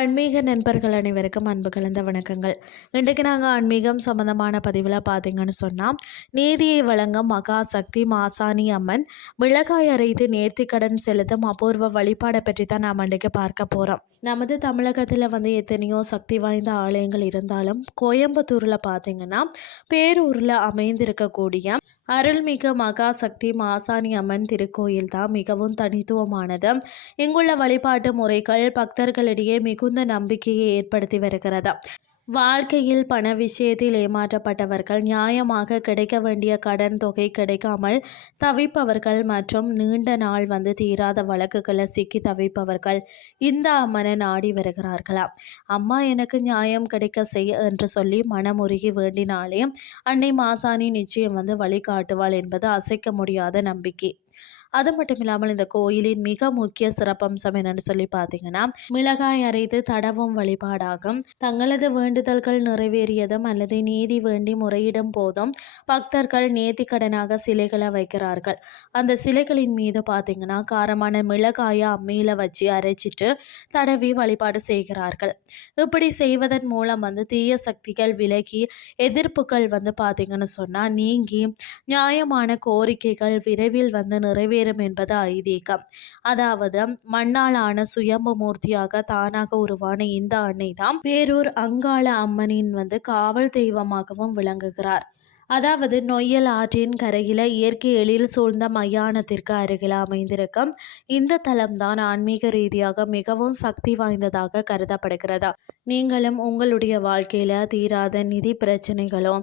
ஆன்மீக நண்பர்கள் அனைவருக்கும் அன்பு கலந்த வணக்கங்கள். இன்றைக்கு நாங்கள் ஆன்மீகம் சம்பந்தமான பதிவில் பார்த்தீங்கன்னு சொன்னால், நீதியை வழங்கும் மகா சக்தி மாசாணி அம்மன் மிளகாய் அரைத்து நேர்த்திக்கடன் செலுத்தும் அபூர்வ வழிபாடை பற்றி தான் நாம் இன்றைக்கு பார்க்க போகிறோம். நமது தமிழகத்தில் எத்தனையோ சக்தி வாய்ந்த ஆலயங்கள் இருந்தாலும், கோயம்புத்தூரில் பார்த்தீங்கன்னா பேரூரில் அமைந்திருக்கக்கூடிய அருள்மிகு மகா சக்தி மாசாணி அம்மன் திருக்கோயில் தான் மிகவும் தனித்துவமானது. இங்குள்ள வழிபாட்டு முறைகள் பக்தர்களிடையே மிகுந்த நம்பிக்கையை ஏற்படுத்தி வருகிறது. வாழ்க்கையில் பண விஷயத்தில் ஏமாற்றப்பட்டவர்கள், நியாயமாக கிடைக்க வேண்டிய கடன் தொகை கிடைக்காமல் தவிப்பவர்கள் மற்றும் நீண்ட நாள் தீராத வழக்குகளை சிக்கி தவிப்பவர்கள் இந்த அம்மனை நாடி வருகிறார்களாம். அம்மா எனக்கு நியாயம் கிடைக்க செய்ய என்று சொல்லி மனமுருகி வேண்டினாலே அன்னை மாசாணி நிச்சயம் வழிகாட்டுவாள் என்பது அசைக்க முடியாத நம்பிக்கை. அது மட்டும் இல்லாமல் இந்த கோயிலின் மிக முக்கிய சிறப்பம்சம் என்னன்னு சொல்லி பார்த்தீங்கன்னா, மிளகாய் அரைத்து தடவும் வழிபாடாகும். தங்களது வேண்டுதல்கள் நிறைவேறியதும் அல்லது நீதி வேண்டி முறையிடும் போதும் பக்தர்கள் நேர்த்திக்கடனாக சிலைகளை வைக்கிறார்கள். அந்த சிலைகளின் மீது பார்த்தீங்கன்னா காரமான மிளகாயை அம்மியில் வச்சு அரைச்சிட்டு தடவி வழிபாடு செய்கிறார்கள். இப்படி செய்வதன் மூலம் தீய சக்திகள் விலகி, எதிர்ப்புகள் பார்த்தீங்கன்னு சொன்னால் நீங்கி, நியாயமான கோரிக்கைகள் விரைவில் நிறைவேறும் என்பது ஐதீகம். அதாவது மண்ணாலான சுயம்பு மூர்த்தியாக தானாக உருவான இந்த அன்னை தான் பேரூர் அங்காள அம்மனின் காவல் தெய்வமாகவும் விளங்குகிறார். அதாவது நொய்யல் ஆற்றின் கரையில் இயற்கை எழில் சூழ்ந்த மயானத்திற்கு அருகில் அமைந்திருக்கும் இந்த தலம்தான் ஆன்மீக ரீதியாக மிகவும் சக்தி வாய்ந்ததாக கருதப்படுகிறது. நீங்களும் உங்களுடைய வாழ்க்கையில் தீராத நிதி பிரச்சனைகளோ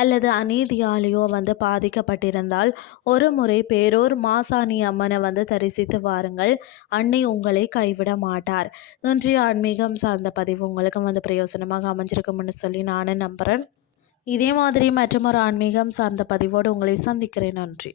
அல்லது அநீதியாலேயோ பாதிக்கப்பட்டிருந்தால் ஒரு முறை பேரூர் மாசாணி அம்மனை தரிசித்து வாருங்கள். அன்னை உங்களை கைவிட மாட்டார். இன்றைய ஆன்மீகம் சார்ந்த பதிவு உங்களுக்கு பிரயோசனமாக அமைஞ்சிருக்கும்னு சொல்லி நானும் நம்புகிறேன். இதே மாதிரி மற்றொரு ஆன்மீகம் சார்ந்த பதிவோடு உங்களை சந்திக்கிறேன். நன்றி.